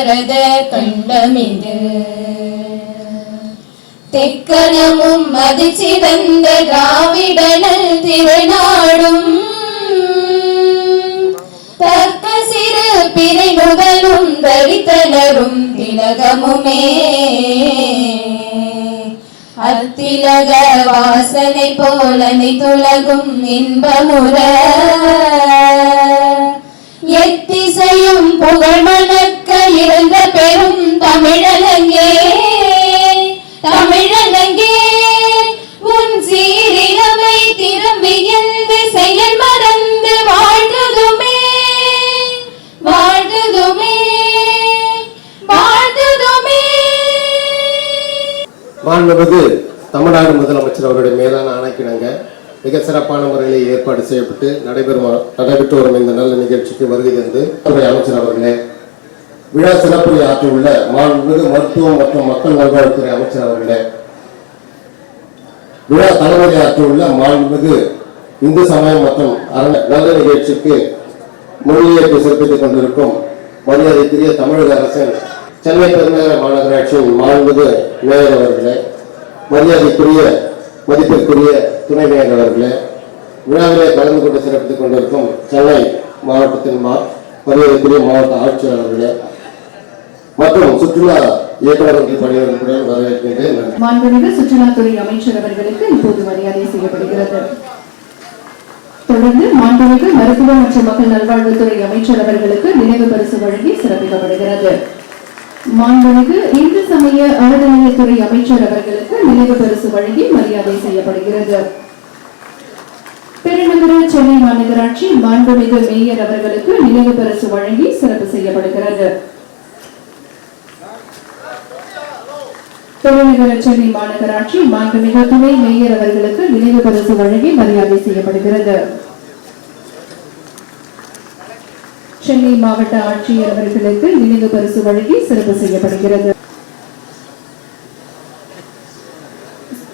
கண்டமிது தெக்கணமும் மதிச்சிறந்த திராவிடனல் திருநாடும் தக்க சிறு பிறை நுதலும் தரித்தனரும் திலகமுமே அத்திலக வாசனை போலனை துலகும் இன்பமுற எத்திசையும் புகழ் மணக்க இருந்த பெரும் தமிழனங்கே தமிழனங்கே உன் சீரிழமை திரும்பி எழுந்து செயல் மறந்து வாழ்ந்ததுமே வாழ்ந்ததுமே வாழ்ந்ததுமே. மாண்புமிகு தமிழ்நாடு முதலமைச்சர் அவருடைய மேலான ஆணைக்கிணங்க மிக சிறப்பான முறையில் ஏற்பாடு செய்யப்பட்டு நடைபெற்று வரும் இந்த நல்ல நிகழ்ச்சிக்கு வருகை தந்து அமைச்சர் அவர்களே, விழா சிறப்புரை ஆற்றியுள்ள மாண்புமிகு மருத்துவம் மற்றும் மக்கள் நல்வாழ்வுத்துறை அமைச்சர் அவர்களே, விழா தலைமுறை ஆற்றியுள்ள மாண்புமிகு இந்து சமயம் மற்றும் நல்ல நிகழ்ச்சிக்கு முன்னிலையை சிறப்பித்துக் கொண்டிருக்கும் மரியாதைக்குரிய தமிழக அரசின் சென்னை பெருநகர மாநகராட்சியின் மாண்புமிகு மேயர் அவர்களே, மரியாதைக்குரிய மதிப்பிற்குரிய துணை மேயர் அவர்களே, விழாவிலே கலந்து கொண்டு சிறப்பித்துக் கொண்டிருக்கும் சென்னை மாவட்டத்தின் மரியாதைக்குரிய மாவட்ட ஆட்சியாளர்களே மற்றும் சுற்றுலா இயக்குநர்கள் பணியாளர்களுடன் வரவேற்கின்றேன். மாண்புமிகு சுற்றுலாத்துறை அமைச்சர் அவர்களுக்கு இப்போது மரியாதை செய்யப்படுகிறது. தொடர்ந்து மாண்புமிகு மருத்துவ மற்றும் மக்கள் நல்வாழ்வுத்துறை அமைச்சர் அவர்களுக்கு நினைவு பரிசு வழங்கி சிறப்பிக்கப்படுகிறது. மாண்புமிகு இந்து சமய அறநிலையத்துறை அமைச்சர் அவர்களுக்கு நினைவு பரிசு வழங்கி மரியாதை செய்யப்படுகிறது. பெருநகர சென்னை மாநகராட்சி மாண்புமிகு மேயர் அவர்களுக்கு நினைவு பரிசு வழங்கி சிறப்பு செய்யப்படுகிறது. பெருநகர சென்னை மாநகராட்சி மாண்புமிகு துணை மேயர் அவர்களுக்கு நினைவு பரிசு வழங்கி மரியாதை செய்யப்படுகிறது. சென்னை மாவட்ட ஆட்சியர் அவர்களுக்கு நினைவு பரிசு வழங்கி சிறப்பு செய்யப்படுகிறது.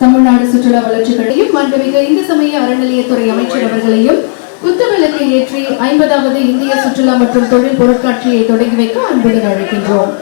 தமிழ்நாடு சுற்றுலா வளர்ச்சிக் கழகம் மாண்புமிகு இந்து சமய அறநிலையத்துறை அமைச்சர் அவர்களையும் குத்துவிளக்கை ஏற்றி 50வது இந்திய சுற்றுலா மற்றும் தொழில் பொருட்காட்சியை தொடங்கி வைக்க அன்புடன் அழைக்கின்றோம்.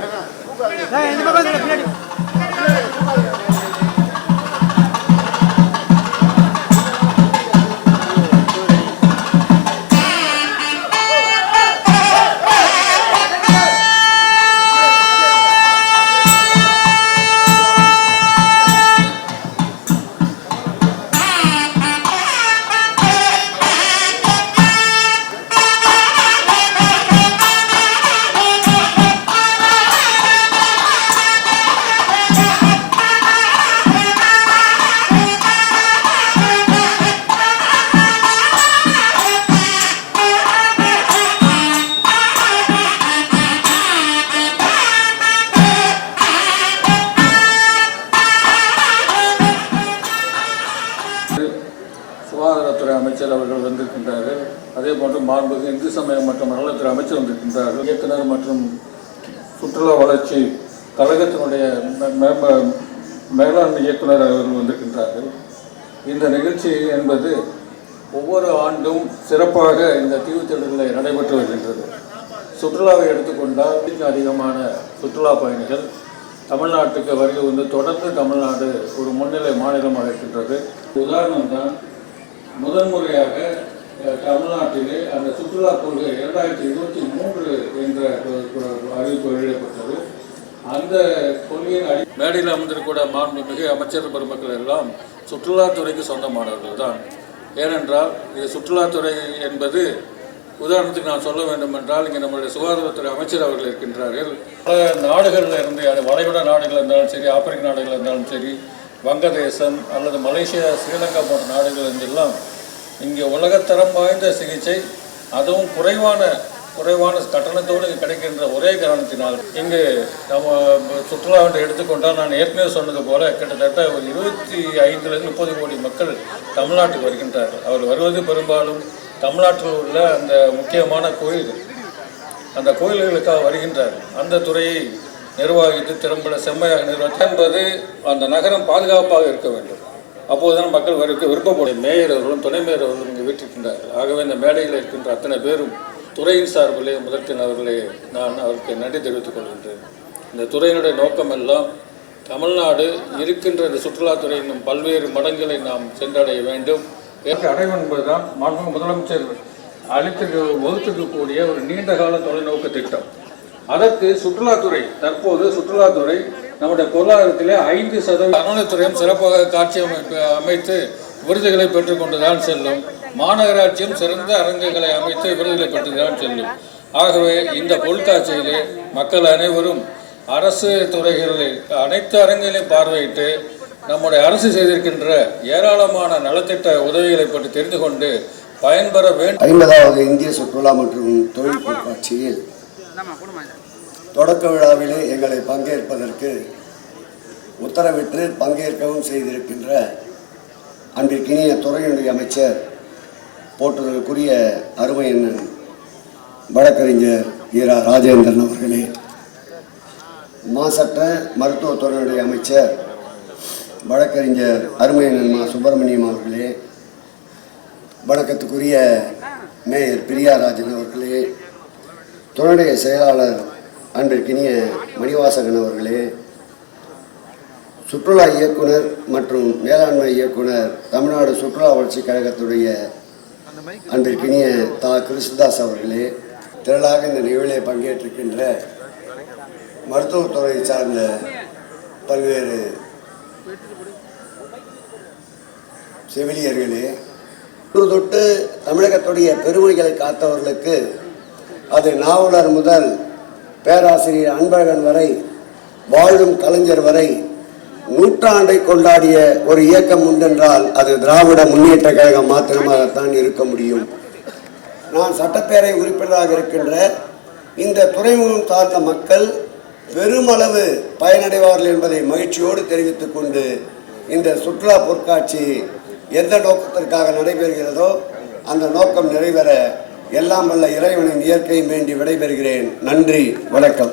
சுகாதாரத்துறை அமைச்சர் அவர்கள் வந்திருக்கின்றார்கள். அதே போன்று மாண்புமிகு இந்து சமயம் மற்றும் அறநிலையத்துறை அமைச்சர் வந்திருக்கின்றார்கள். இயக்குனர் மற்றும் சுற்றுலா வளர்ச்சி கழகத்தினுடைய மேலாண்மை இயக்குனர் அவர்கள் வந்திருக்கின்றார்கள். இந்த நிகழ்ச்சி என்பது ஒவ்வொரு ஆண்டும் சிறப்பாக இந்த தீவுத்திடலில் நடைபெற்று வருகின்றது. சுற்றுலாவை எடுத்துக்கொண்டால் அதிகமான சுற்றுலா பயணிகள் தமிழ்நாட்டுக்கு வருகை வந்து தொடர்ந்து தமிழ்நாடு ஒரு முன்னிலை மாநிலமாக இருக்கின்றது. உதாரணம் தான் முதன்முறையாக தமிழ்நாட்டிலே அந்த சுற்றுலா கொள்கை 2023 என்ற அறிவிப்பு வெளியிடப்பட்டது. அந்த கொள்கையின் மேடையில் அமர்ந்திருக்கூட மாண்புமிகு அமைச்சர் பெருமக்கள் எல்லாம் சுற்றுலாத்துறைக்கு சொந்தமானவர்கள் தான். ஏனென்றால் இது சுற்றுலாத்துறை என்பது உதாரணத்துக்கு நான் சொல்ல வேண்டும் என்றால் இங்கே நம்மளுடைய சுகாதாரத்துறை அமைச்சர் அவர்கள் இருக்கின்றார்கள். பல நாடுகளில் இருந்து அது வளைகுடா நாடுகள் இருந்தாலும் சரி, ஆப்பிரிக்க நாடுகள் இருந்தாலும் சரி, வங்கதேசம் அல்லது மலேசியா, ஸ்ரீலங்கா போன்ற நாடுகள் இருந்தெல்லாம் இங்கே உலகத்தரம் வாய்ந்த சிகிச்சை, அதுவும் குறைவான கட்டணத்தோடு கிடைக்கின்ற ஒரே காரணத்தினால் இங்கு நம்ம சுற்றுலாவை எடுத்துக்கொண்டால் நான் ஏற்கனவே சொன்னது போல கிட்டத்தட்ட ஒரு 25 30 கோடி மக்கள் தமிழ்நாட்டுக்கு வருகின்றார்கள். அவர் வருவது பெரும்பாலும் தமிழ்நாட்டில் உள்ள அந்த முக்கியமான கோயில்கள், அந்த கோயில்களுக்காக வருகின்றார்கள். அந்த துறையை நிர்வாகித்து திறம்பட செம்மையாக நிர்வாகம் என்பது அந்த நகரம் பாதுகாப்பாக இருக்க வேண்டும். அப்போதுதான் மக்கள் விருப்பப்படும். மேயர் அவர்களும் துணை மேயர் அவர்களும் இங்கே வீட்டிருக்கின்றார்கள். ஆகவே இந்த மேடையில் இருக்கின்ற அத்தனை பேரும் துறையின் சார்பிலே முதற்கன் அவர்களே நான் அவருக்கு நன்றி தெரிவித்துக் கொள்கின்றேன். இந்த துறையினுடைய நோக்கமெல்லாம் தமிழ்நாடு இருக்கின்ற இந்த சுற்றுலாத்துறை இன்னும் பல்வேறு மடங்களை நாம் சென்றடைய வேண்டும். அடைவு என்பதுதான் மாண்புமிகு முதலமைச்சர் வகுத்திருக்கக்கூடிய ஒரு நீண்டகால தொலைநோக்கு திட்டம். அதற்கு தற்போது சுற்றுலாத்துறை நம்முடைய பொருளாதாரத்திலே 5% அறநிலைத்துறையும் சிறப்பாக காட்சி அமைத்து விருதுகளை பெற்றுக்கொண்டுதான் செல்லும். மாநகராட்சியும் சிறந்த அரங்குகளை அமைத்து விருதுகளை பெற்றுதான் செல்லும். ஆகவே இந்த பொருட்காட்சியிலே மக்கள் அனைவரும் அரசு துறைகளில் அனைத்து அரங்குகளையும் பார்வையிட்டு நம்முடைய அரசு செய்திருக்கின்ற ஏராளமான நலத்திட்ட உதவிகளை பற்றி தெரிந்து கொண்டு பயன்பெற வேண்டும். 50வது இந்திய சுற்றுலா மற்றும் தொழில் பொருட்காட்சியில் தொடக்க விழாவிலே எங்களை பங்கேற்பதற்கு உத்தரவிட்டு பங்கேற்கவும் செய்திருக்கின்ற அன்றைக்கினிய துறையினுடைய அமைச்சர் போற்றுதலுக்குரிய அருமை அண்ணன் வழக்கறிஞர் ஈரா ராஜேந்திரன் அவர்களே, மாசற்ற மருத்துவத்துறையினுடைய அமைச்சர் வழக்கறிஞர் அருமை அண்ணன் மா சுப்பிரமணியம் அவர்களே, வணக்கத்துக்குரிய மேயர் பிரியாராஜன் அவர்களே, துணையுடைய செயலாளர் அன்பிற்கினிய மணிவாசகன் அவர்களே, சுற்றுலா இயக்குனர் மற்றும் மேலாண்மை இயக்குனர் தமிழ்நாடு சுற்றுலா வளர்ச்சிக் கழகத்துடைய அன்பிற்கினிய தா கிருஷ்ணதாஸ் அவர்களே, திரளாக இந்த நிகழ்விலே பங்கேற்றிருக்கின்ற மருத்துவத்துறை சார்ந்த பல்வேறு செவிலியர்களே, தொட்டு தமிழகத்துடைய பெருமைகளை காத்தவர்களுக்கு அது நாவலர் முதல் பேராசிரியர் அன்பழகன் வரை வாழும் கலைஞர் வரை நூற்றாண்டை கொண்டாடிய ஒரு இயக்கம் உண்டென்றால் அது திராவிட முன்னேற்ற கழகம் மாத்திரமாகத்தான் இருக்க முடியும். நான் சட்டப்பேரவை உறுப்பினராக இருக்கின்ற இந்த துறைமுகம் சார்ந்த மக்கள் பெருமளவு பயனடைவார்கள் என்பதை மகிழ்ச்சியோடு தெரிவித்துக் கொண்டு இந்த சுற்றுலா பொருட்காட்சி எந்த நோக்கத்திற்காக நடைபெறுகிறதோ அந்த நோக்கம் நிறைவேற எல்லாம் வல்ல இறைவனின் இயற்கையும் வேண்டி விடைபெறுகிறேன். நன்றி, வணக்கம்.